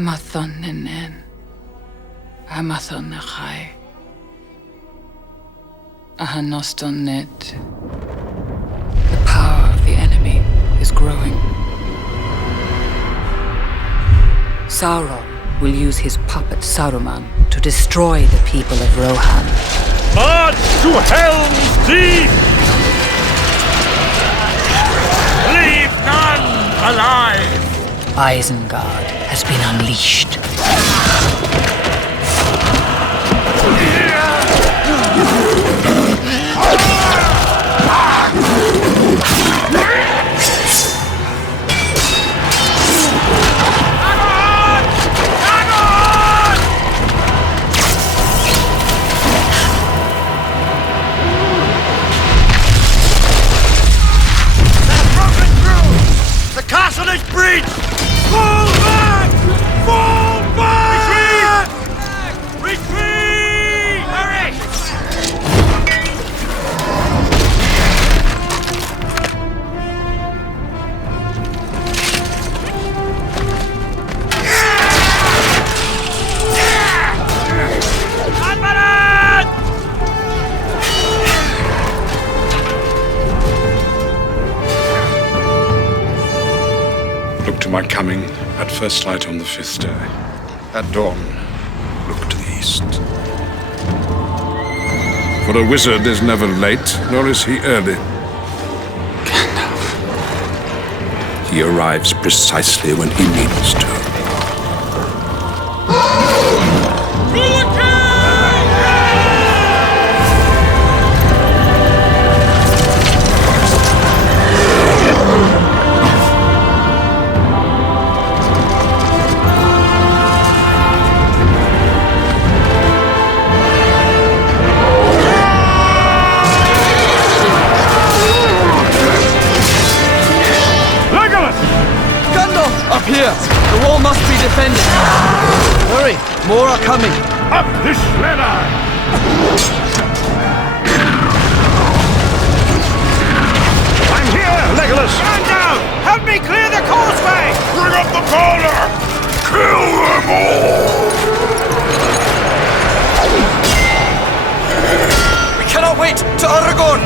Amathon nenen. Amathon nachai. Ahanoston net. The power of the enemy is growing. Sauron will use his puppet Saruman to destroy the people of Rohan. March to Helm's Deep! Leave none alive! Isengard has been unleashed. The castle is breached! Fall back! Fall back! Retreat! Retreat! Hurry! Look to my coming at first light on the 5th day. At dawn, look to the east. For a wizard is never late, nor is he early. Gandalf. He arrives precisely when he needs to. Up here! The wall must be defended! Hurry! More are coming! Up this ladder! I'm here, Legolas! Stand down! Help me clear the causeway! Bring up the powder! Kill them all! We cannot wait to Aragorn!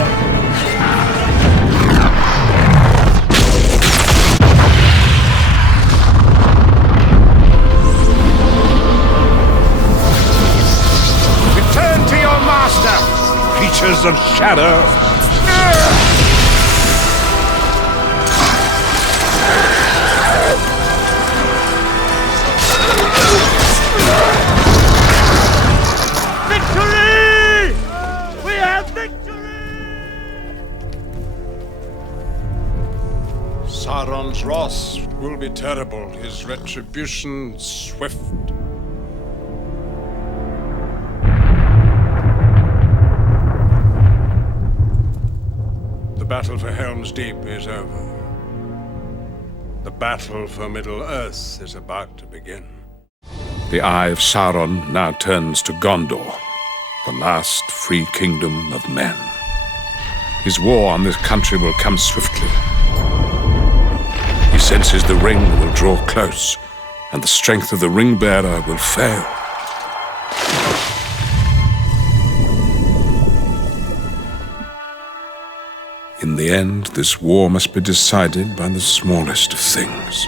Creatures of shadow! Victory! We have victory! Sauron's wrath will be terrible, his retribution swift. The battle for Helm's Deep is over. The battle for Middle-earth is about to begin. The eye of Sauron now turns to Gondor, the last free kingdom of men. His war on this country will come swiftly. He senses the ring will draw close, and the strength of the ring-bearer will fail. In the end, this war must be decided by the smallest of things.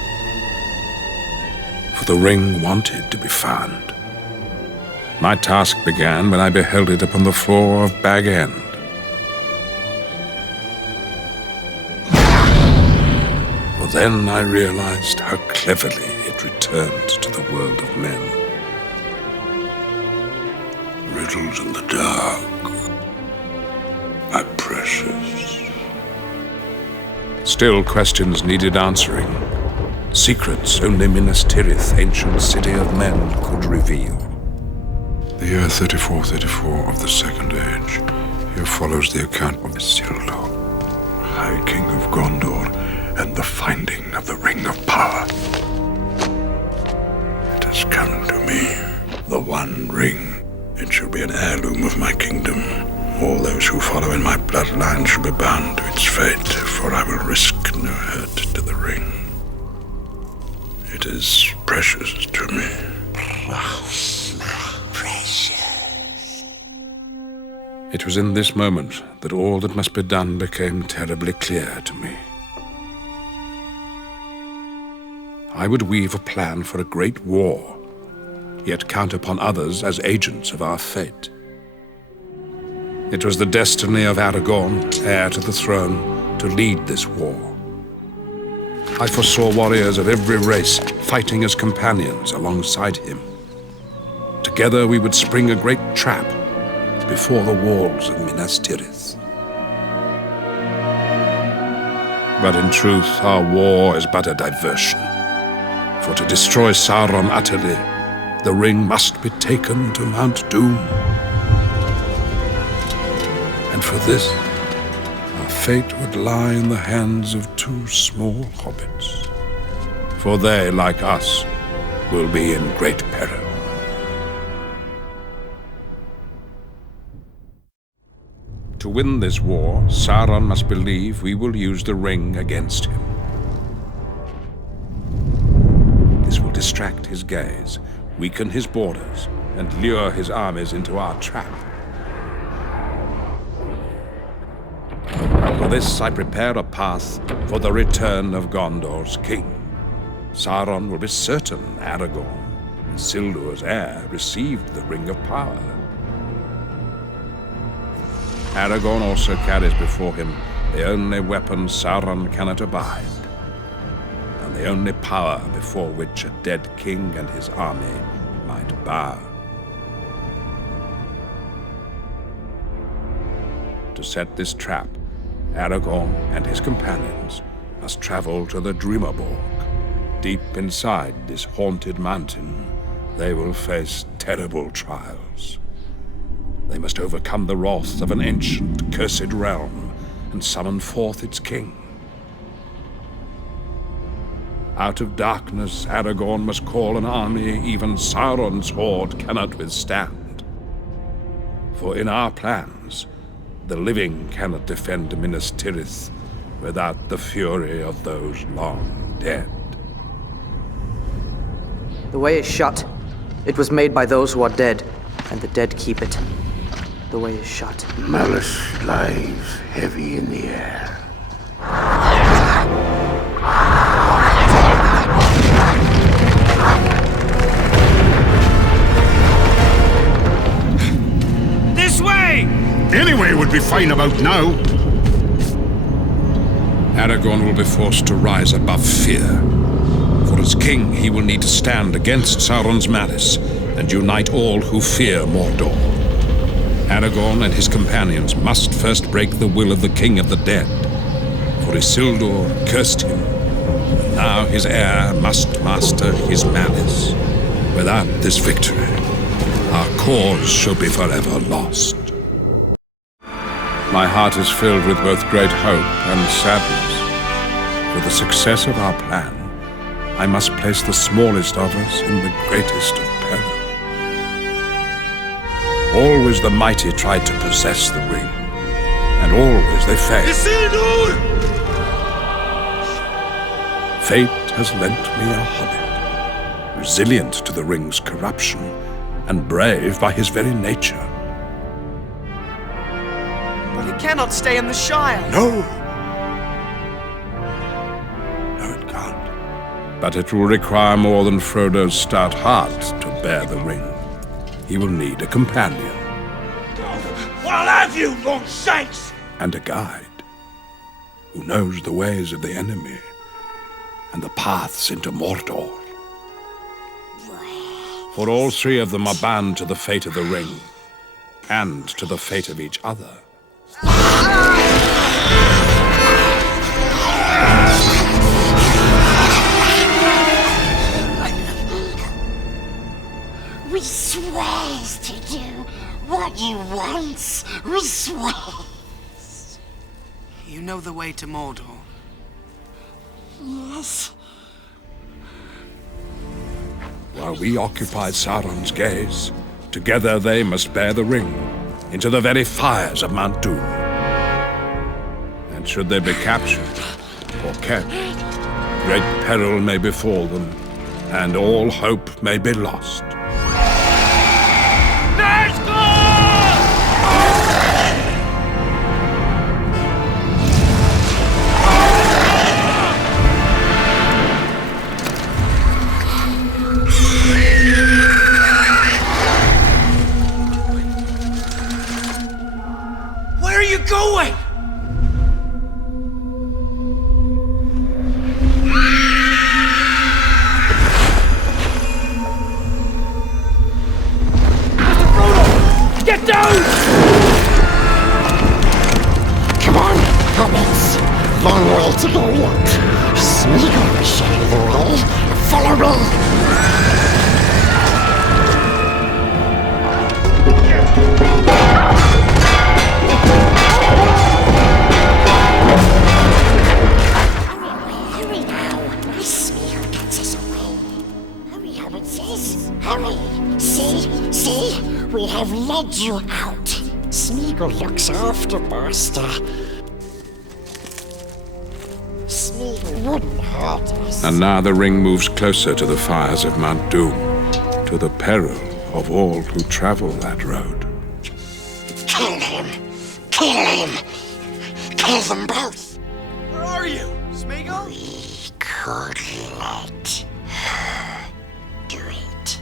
For the ring wanted to be found. My task began when I beheld it upon the floor of Bag End. For then I realized how cleverly it returned to the world of men. Riddles in the dark, my precious. Still questions needed answering. Secrets only Minas Tirith, ancient city of men, could reveal. The year 3434 of the Second Age. Here follows the account of Isildur, High King of Gondor, and the finding of the Ring of Power. It has come to me, the One Ring. It shall be an heirloom of my kingdom. All those who follow in my bloodline shall be bound to its fate, for I will risk no hurt to the ring. It is precious to me. Precious. It was in this moment that all that must be done became terribly clear to me. I would weave a plan for a great war, yet count upon others as agents of our fate. It was the destiny of Aragorn, heir to the throne, to lead this war. I foresaw warriors of every race fighting as companions alongside him. Together we would spring a great trap before the walls of Minas Tirith. But in truth, our war is but a diversion. For to destroy Sauron utterly, the ring must be taken to Mount Doom. And for this, our fate would lie in the hands of two small hobbits. For they, like us, will be in great peril. To win this war, Sauron must believe we will use the ring against him. This will distract his gaze, weaken his borders, and lure his armies into our trap. For this I prepare a path for the return of Gondor's king. Sauron will be certain Aragorn, Isildur's heir, received the Ring of Power. Aragorn also carries before him the only weapon Sauron cannot abide, and the only power before which a dead king and his army might bow. To set this trap, Aragorn and his companions must travel to the Dreamerborg. Deep inside this haunted mountain, they will face terrible trials. They must overcome the wrath of an ancient, cursed realm and summon forth its king. Out of darkness, Aragorn must call an army even Sauron's horde cannot withstand. For in our plans, the living cannot defend Minas Tirith without the fury of those long dead. The way is shut. It was made by those who are dead, and the dead keep it. The way is shut. Malice lies heavy in the air. This way! Anyway would be fine about now. Aragorn will be forced to rise above fear. For as king, he will need to stand against Sauron's malice and unite all who fear Mordor. Aragorn and his companions must first break the will of the King of the Dead. For Isildur cursed him, and now his heir must master his malice. Without this victory, our cause shall be forever lost. My heart is filled with both great hope and sadness. For the success of our plan, I must place the smallest of us in the greatest of peril. Always the mighty tried to possess the ring, and always they failed. Isildur! Fate has lent me a hobbit, resilient to the ring's corruption, and brave by his very nature. But he cannot stay in the Shire. No, it can't. But it will require more than Frodo's stout heart to bear the ring. He will need a companion. I'll have you, Lord Shanks! And a guide who knows the ways of the enemy and the paths into Mordor. For all three of them are bound to the fate of the ring and to the fate of each other. We swears to do what you want. We swears. You know the way to Mordor. Yes. While we occupied Sauron's gaze, together they must bear the ring into the very fires of Mount Doom. And should they be captured or kept, great peril may befall them, and all hope may be lost. Where are you going? Get down! Come on, hobbits. Long way to go yet. Smeagol will show you the way. Follow me. Hurry now. My Smeagol gets us away. Hurry, hobbitses. Hurry. See? We have led you out. Smeagol looks after Master. Smeagol wouldn't hurt us. And now the ring moves closer to the fires of Mount Doom, to the peril of all who travel that road. Kill him! Kill him! Kill them both! Where are you, Smeagol? We could let her do it.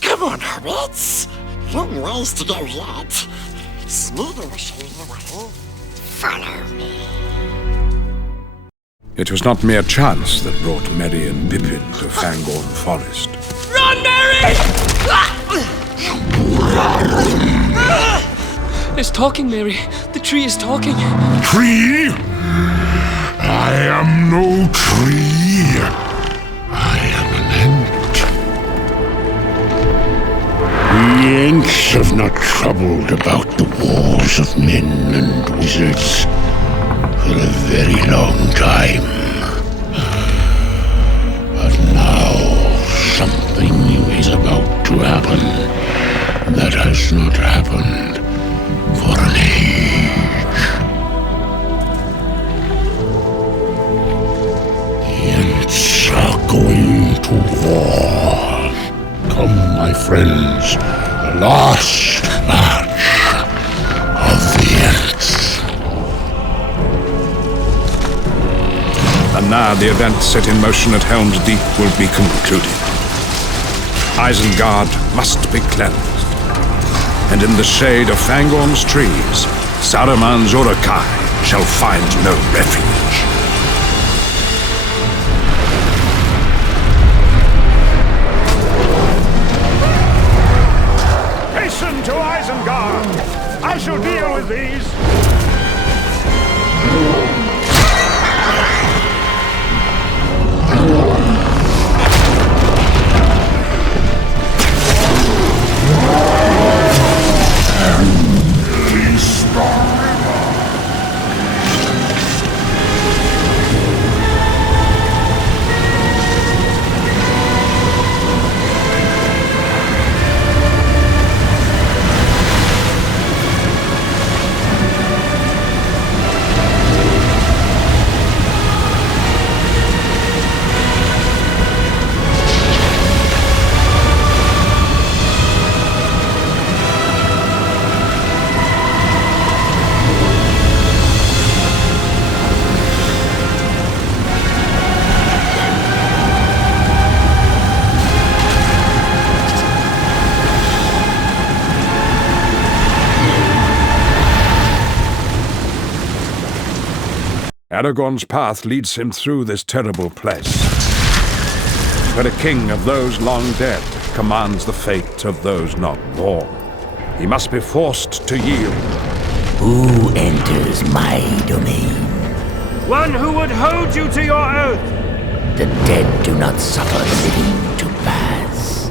Come on, hobbits! Long ways to go yet. Smeagol will show you the way. Follow me. It was not mere chance that brought Merry and Pippin to Fangorn Forest. Run, Mary! It's talking, Mary. The tree is talking. Tree? I am no tree. I am an ant. We Ents have not troubled about the wars of men and wizards for a very long time. But now something new is about to happen that has not happened for an age. The Ents are going to war. Come, my friends, the last match of the Ents. And now the event set in motion at Helm's Deep will be concluded. Isengard must be cleansed, and in the shade of Fangorn's trees, Saruman's Uruk-hai shall find no refuge. Hasten to Isengard! I shall deal with these! Aragorn's path leads him through this terrible place, where a king of those long dead commands the fate of those not born. He must be forced to yield. Who enters my domain? One who would hold you to your oath! The dead do not suffer the living to pass.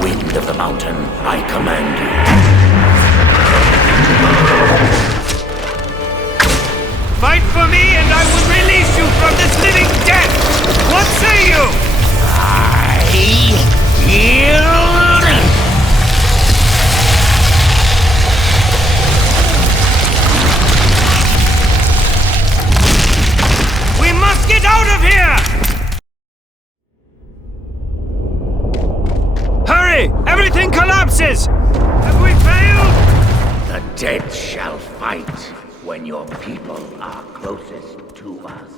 Wind of the mountain, I command you. Fight for me and I will release you from this living corpses! Have we failed? The dead shall fight when your people are closest to us.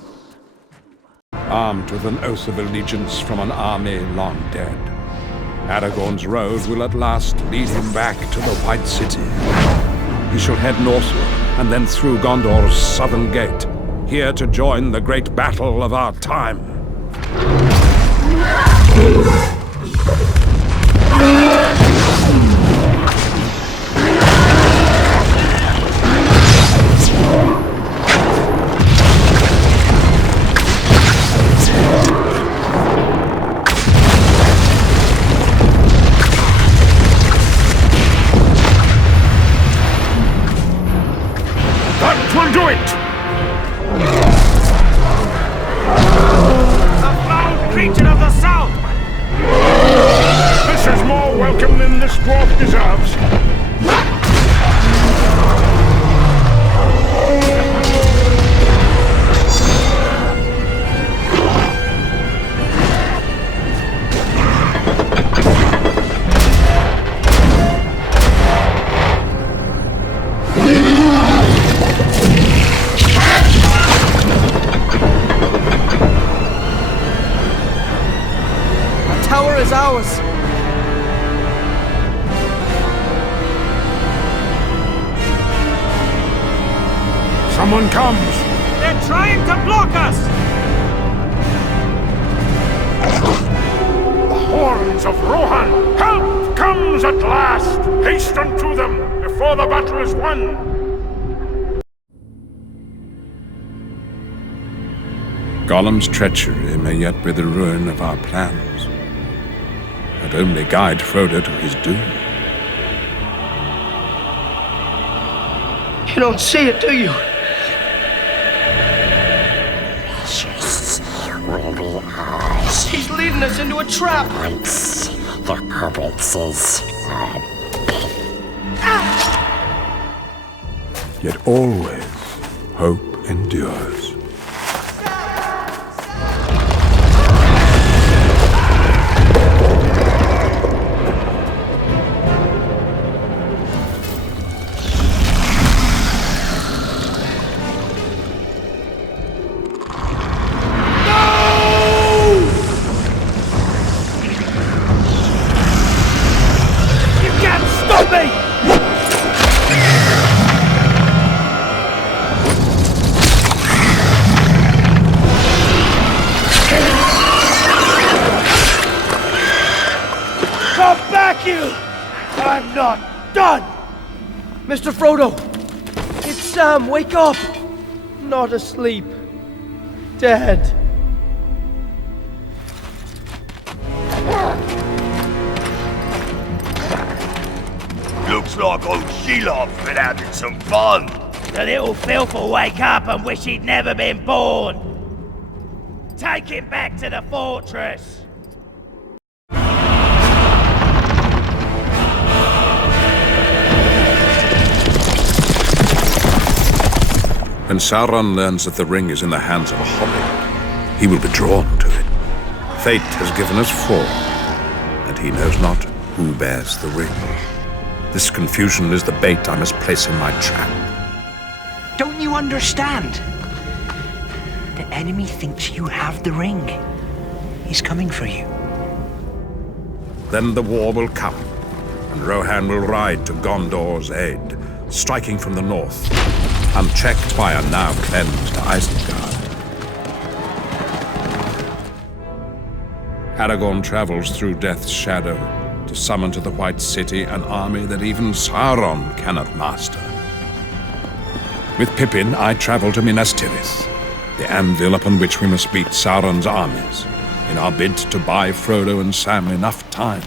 Armed with an oath of allegiance from an army long dead, Aragorn's road will at last lead him back to the White City. He shall head northward and then through Gondor's southern gate, here to join the great battle of our time. That will do it! The foul creature of the south! This is more welcome than this dwarf deserves. The tower is ours. Someone comes. They're trying to block us! The horns of Rohan! Help comes at last! Hasten to them before the battle is won! Gollum's treachery may yet be the ruin of our plans, but only guide Frodo to his doom. You don't see it, do you? Precious will be ours He's leading us into a trap. once the hobbitses are Yet always hope endures. I'm not done! Mr. Frodo! It's Sam, wake up! Not asleep. Dead. Looks like old Shelob been having some fun. The little filth will wake up and wish he'd never been born. Take him back to the fortress. When Sauron learns that the ring is in the hands of a hobbit, he will be drawn to it. Fate has given us four, and he knows not who bears the ring. This confusion is the bait I must place in my trap. Don't you understand? The enemy thinks you have the ring. He's coming for you. Then the war will come, and Rohan will ride to Gondor's aid, striking from the north, unchecked by a now cleansed Isengard. Aragorn travels through Death's shadow to summon to the White City an army that even Sauron cannot master. With Pippin, I travel to Minas Tirith, the anvil upon which we must beat Sauron's armies, in our bid to buy Frodo and Sam enough time.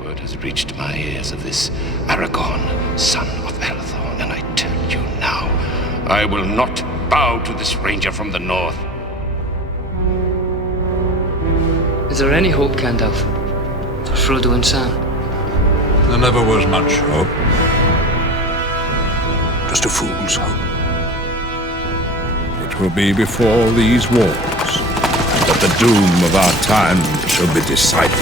Word has reached my ears of this Aragorn, son of Arathorn, and I tell you now, I will not bow to this ranger from the north. Is there any hope, Gandalf, for Frodo and Sam? There never was much hope. Just a fool's hope. will be before these walls, that the doom of our time shall be decided.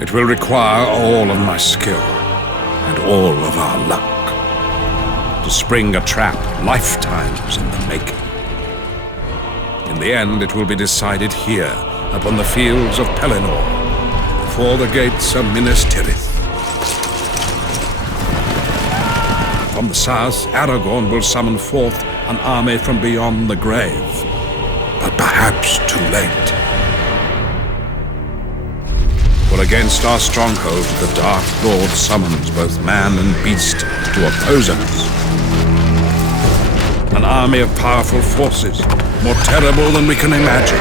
It will require all of my skill, and all of our luck, to spring a trap lifetimes in the making. In the end, it will be decided here, upon the fields of Pelennor, before the gates of Minas Tirith. From the south, Aragorn will summon forth an army from beyond the grave, but perhaps too late. For against our stronghold, the Dark Lord summons both man and beast to oppose us. An army of powerful forces, more terrible than we can imagine.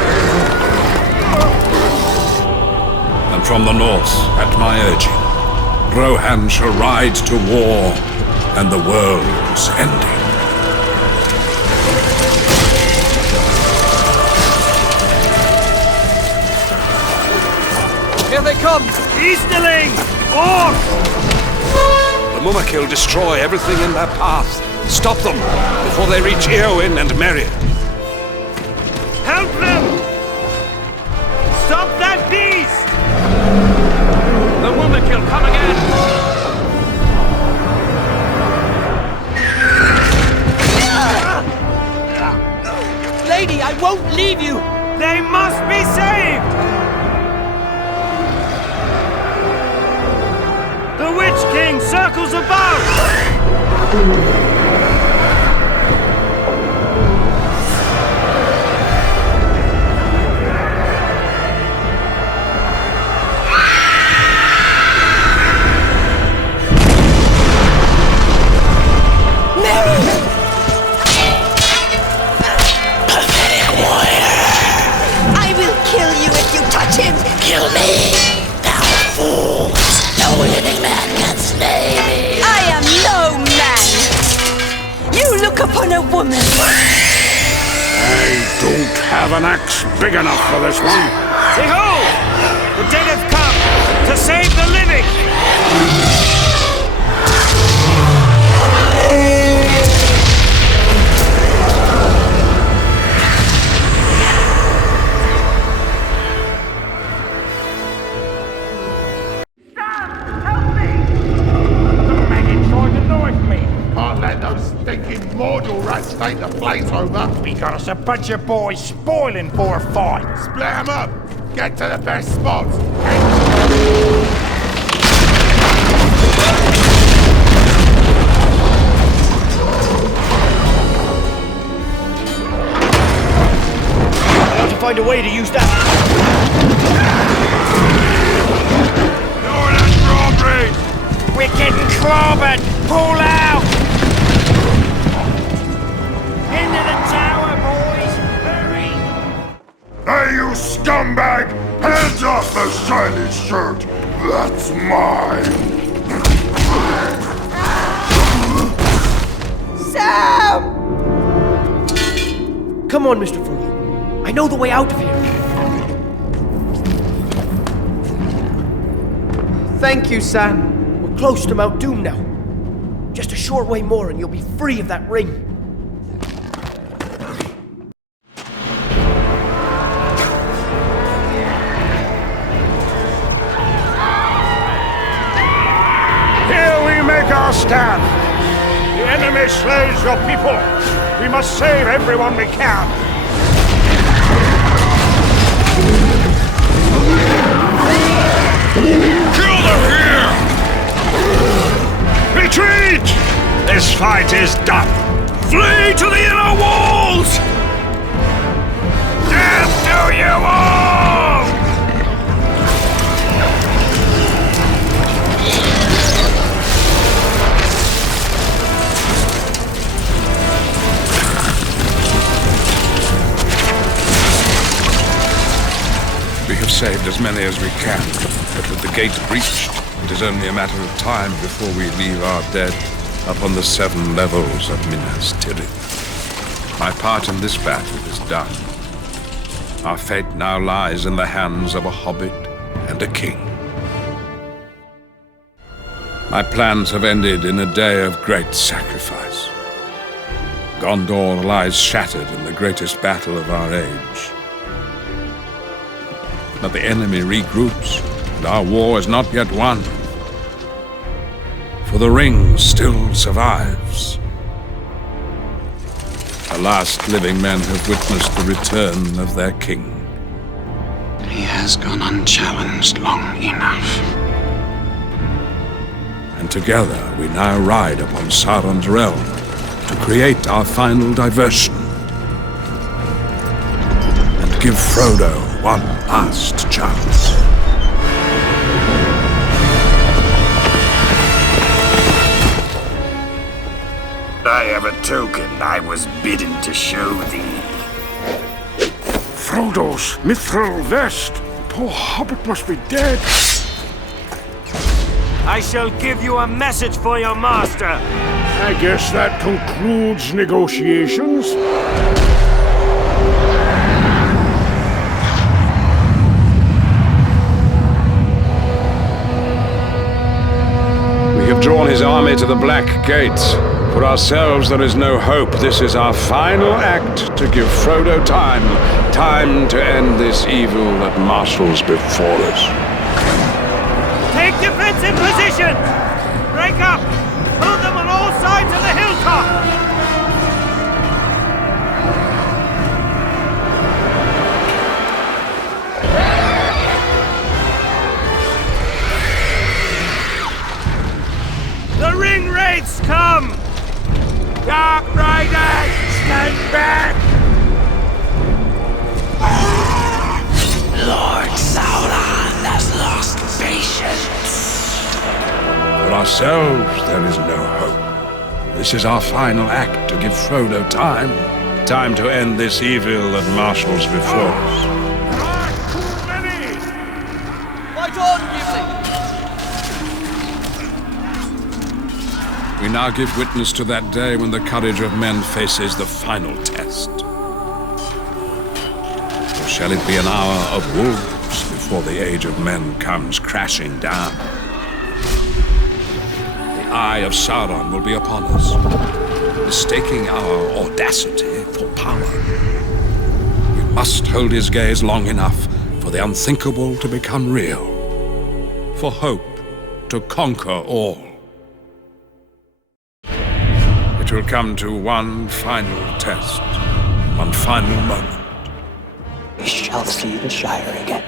And from the north, at my urging, Rohan shall ride to war and the world's ending. Here they come! Easterling! Orc! The Mumakil destroy everything in their path. Stop them before they reach Eowyn and Merry. Help them! Stop that beast! The Mumakil come again! Lady, I won't leave you! They must be saved! The Witch King circles about! I will kill you if you touch him! Kill me! Thou fool! No living man can slay me! I am no man! You look upon a woman! I don't have an axe big enough for this one. Behold! The dead have come to save the living! Take the flames over. We got us a bunch of boys spoiling for a fight. Split them up. Get to the best spots. I want to find a way to use that. We're getting clobbered! Pull out! Into the tower, boys! Hurry! Hey, you scumbag! Hands off the shiny shirt! That's mine! Sam! Come on, Mr. Frodo. I know the way out of here. Thank you, Sam. We're close to Mount Doom now. Just a short way more and you'll be free of that ring. Here we make our stand. The enemy slays your people. We must save everyone we can. Kill them here! Retreat! This fight is done. Flee to the inner walls! Death to you all! We have saved as many as we can, but with the gate breached, it is only a matter of time before we leave our dead upon the 7 levels of Minas Tirith. My part in this battle is done. Our fate now lies in the hands of a hobbit and a king. My plans have ended in a day of great sacrifice. Gondor lies shattered in the greatest battle of our age. But the enemy regroups, and our war is not yet won. For the ring still survives. The last living men have witnessed the return of their king. He has gone unchallenged long enough. And together we now ride upon Sauron's realm to create our final diversion. And give Frodo one last chance. I have a token I was bidden to show thee. Frodo's mithril vest. Poor hobbit must be dead. I shall give you a message for your master. I guess that concludes negotiations. We have drawn his army to the Black Gate. For ourselves there is no hope. This is our final act to give Frodo time. Time to end this evil that marshals before us. Take defensive position! Break up! Hold them on all sides of the hilltop! The ring wraiths come! Dark Riders, stand back! Lord Sauron has lost patience. For ourselves, there is no hope. This is our final act to give Frodo time. Time to end this evil that marshals before us. Fight on, Gimli! We now give witness to that day when the courage of men faces the final test. Or shall it be an hour of wolves before the age of men comes crashing down? The eye of Sauron will be upon us, mistaking our audacity for power. We must hold his gaze long enough for the unthinkable to become real, for hope to conquer all. It will come to one final test, one final moment. We shall see the Shire again.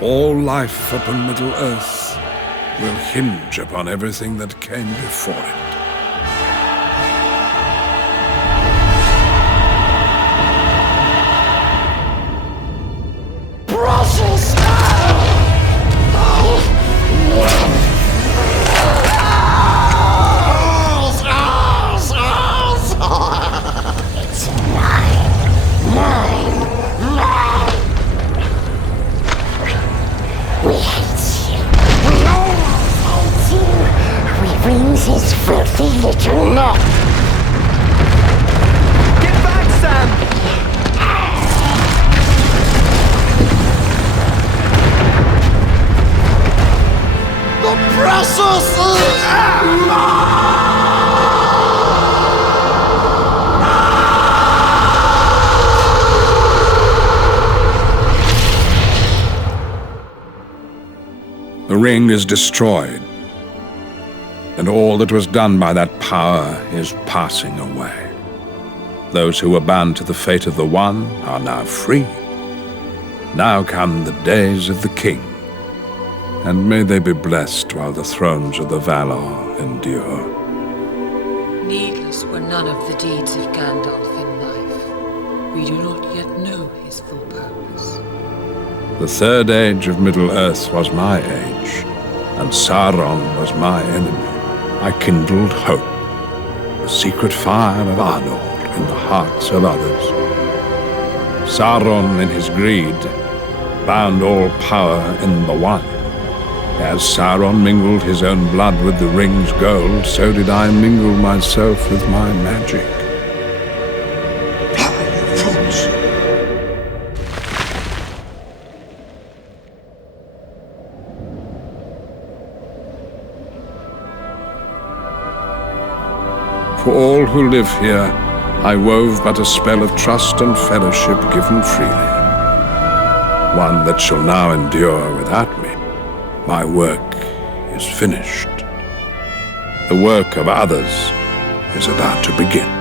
All life upon Middle-earth will hinge upon everything that came before it. Brussels It's mine. We hate you. We always hate you. We brings his filth The ring is destroyed, and all that was done by that power is passing away. Those who were bound to the fate of the One are now free. Now come the days of the King, and may they be blessed while the thrones of the Valar endure. Needless were none of the deeds of Gandalf in life. We do not yet know his full purpose. The third age of Middle-earth was my age, and Sauron was my enemy. I kindled hope, the secret fire of Arnor in the hearts of others. Sauron, in his greed, bound all power in the One. As Sauron mingled his own blood with the ring's gold, so did I mingle myself with my magic. For all who live here, I wove but a spell of trust and fellowship given freely. One that shall now endure without me. My work is finished. The work of others is about to begin.